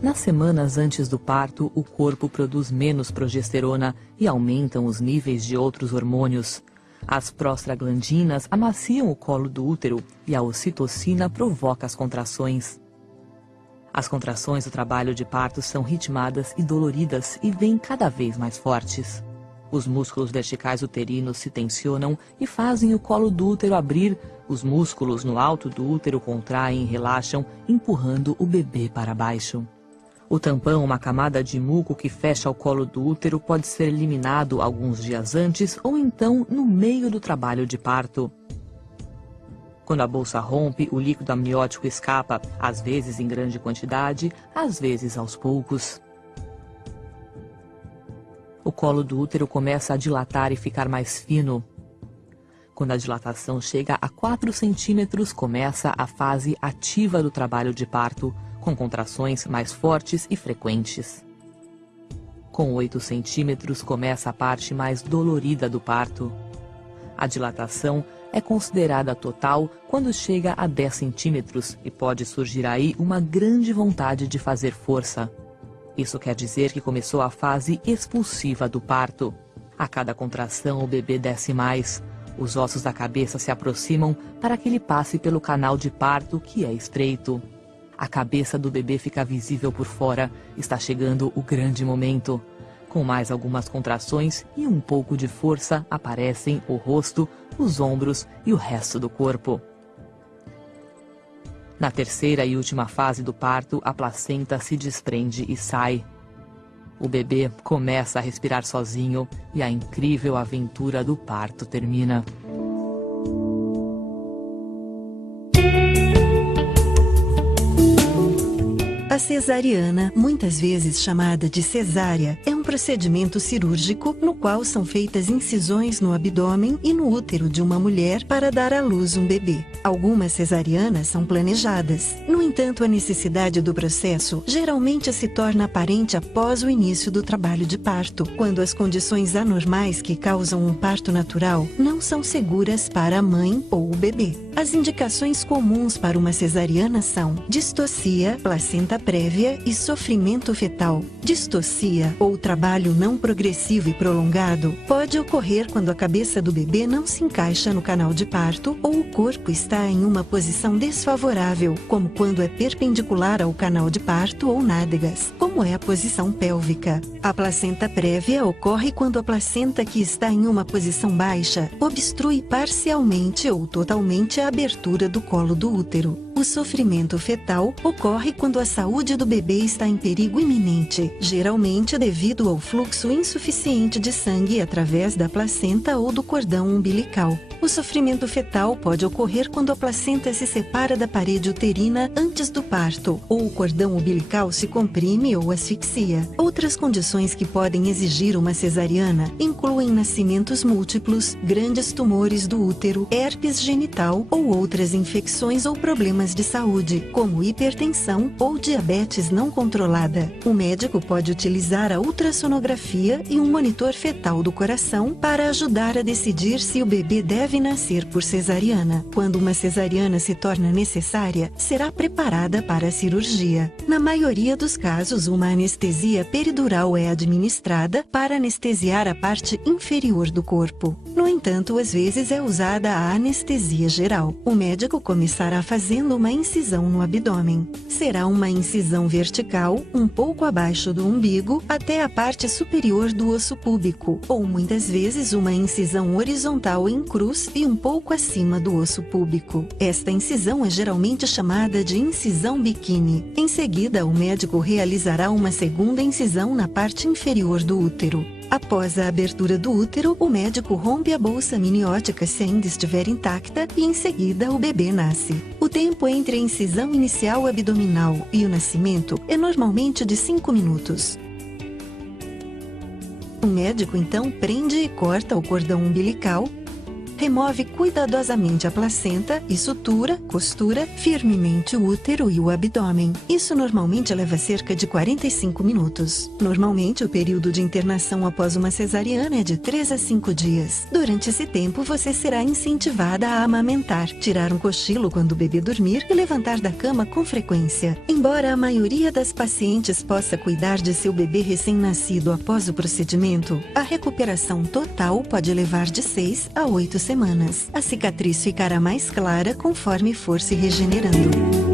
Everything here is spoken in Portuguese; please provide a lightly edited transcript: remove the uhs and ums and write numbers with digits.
Nas semanas antes do parto, o corpo produz menos progesterona e aumentam os níveis de outros hormônios. As prostaglandinas amaciam o colo do útero e a ocitocina provoca as contrações. As contrações do trabalho de parto são ritmadas e doloridas e vêm cada vez mais fortes. Os músculos verticais uterinos se tensionam e fazem o colo do útero abrir. Os músculos no alto do útero contraem e relaxam, empurrando o bebê para baixo. O tampão, uma camada de muco que fecha o colo do útero, pode ser eliminado alguns dias antes ou então no meio do trabalho de parto. Quando a bolsa rompe, o líquido amniótico escapa, às vezes em grande quantidade, às vezes aos poucos. O colo do útero começa a dilatar e ficar mais fino. Quando a dilatação chega a 4 centímetros, começa a fase ativa do trabalho de parto, com contrações mais fortes e frequentes. Com 8 centímetros, começa a parte mais dolorida do parto. A dilatação é considerada total quando chega a 10 centímetros e pode surgir aí uma grande vontade de fazer força. Isso quer dizer que começou a fase expulsiva do parto. A cada contração, o bebê desce mais. Os ossos da cabeça se aproximam para que ele passe pelo canal de parto, que é estreito. A cabeça do bebê fica visível por fora. Está chegando o grande momento. Com mais algumas contrações e um pouco de força, aparecem o rosto, os ombros e o resto do corpo. Na terceira e última fase do parto, a placenta se desprende e sai. O bebê começa a respirar sozinho e a incrível aventura do parto termina. A cesariana, muitas vezes chamada de cesárea, é um procedimento cirúrgico no qual são feitas incisões no abdômen e no útero de uma mulher para dar à luz um bebê. Algumas cesarianas são planejadas. No entanto, a necessidade do processo geralmente se torna aparente após o início do trabalho de parto, quando as condições anormais que causam um parto natural não são seguras para a mãe ou o bebê. As indicações comuns para uma cesariana são distocia, placenta prévia e sofrimento fetal. Distocia, ou trabalho não progressivo e prolongado, pode ocorrer quando a cabeça do bebê não se encaixa no canal de parto ou o corpo está em uma posição desfavorável, como quando é perpendicular ao canal de parto ou nádegas, como é a posição pélvica. A placenta prévia ocorre quando a placenta que está em uma posição baixa obstrui parcialmente ou totalmente a abertura do colo do útero. O sofrimento fetal ocorre quando a saúde do bebê está em perigo iminente, geralmente devido ao fluxo insuficiente de sangue através da placenta ou do cordão umbilical. O sofrimento fetal pode ocorrer quando a placenta se separa da parede uterina antes do parto, ou o cordão umbilical se comprime ou asfixia. Outras condições que podem exigir uma cesariana incluem nascimentos múltiplos, grandes tumores do útero, herpes genital ou outras infecções ou problemas de saúde, como hipertensão ou diabetes não controlada. O médico pode utilizar a ultrassonografia e um monitor fetal do coração para ajudar a decidir se o bebê deve nascer por cesariana. Quando uma cesariana se torna necessária, será preparada para a cirurgia. Na maioria dos casos, uma anestesia peridural é administrada para anestesiar a parte inferior do corpo. No entanto, às vezes é usada a anestesia geral. O médico começará fazendo uma incisão no abdômen. Será uma incisão vertical, um pouco abaixo do umbigo, até a parte superior do osso púbico, ou muitas vezes uma incisão horizontal em cruz e um pouco acima do osso púbico. Esta incisão é geralmente chamada de incisão biquíni. Em seguida, o médico realizará uma segunda incisão na parte inferior do útero. Após a abertura do útero, o médico rompe a bolsa amniótica se ainda estiver intacta e em seguida o bebê nasce. O tempo entre a incisão inicial abdominal e o nascimento é normalmente de 5 minutos. O médico então prende e corta o cordão umbilical Remove cuidadosamente a placenta e sutura, costura firmemente o útero e o abdômen. Isso normalmente leva cerca de 45 minutos. Normalmente, o período de internação após uma cesariana é de 3 a 5 dias. Durante esse tempo, você será incentivada a amamentar, tirar um cochilo quando o bebê dormir e levantar da cama com frequência. Embora a maioria das pacientes possa cuidar de seu bebê recém-nascido após o procedimento, a recuperação total pode levar de 6 a 8 semanas. A cicatriz ficará mais clara conforme for se regenerando.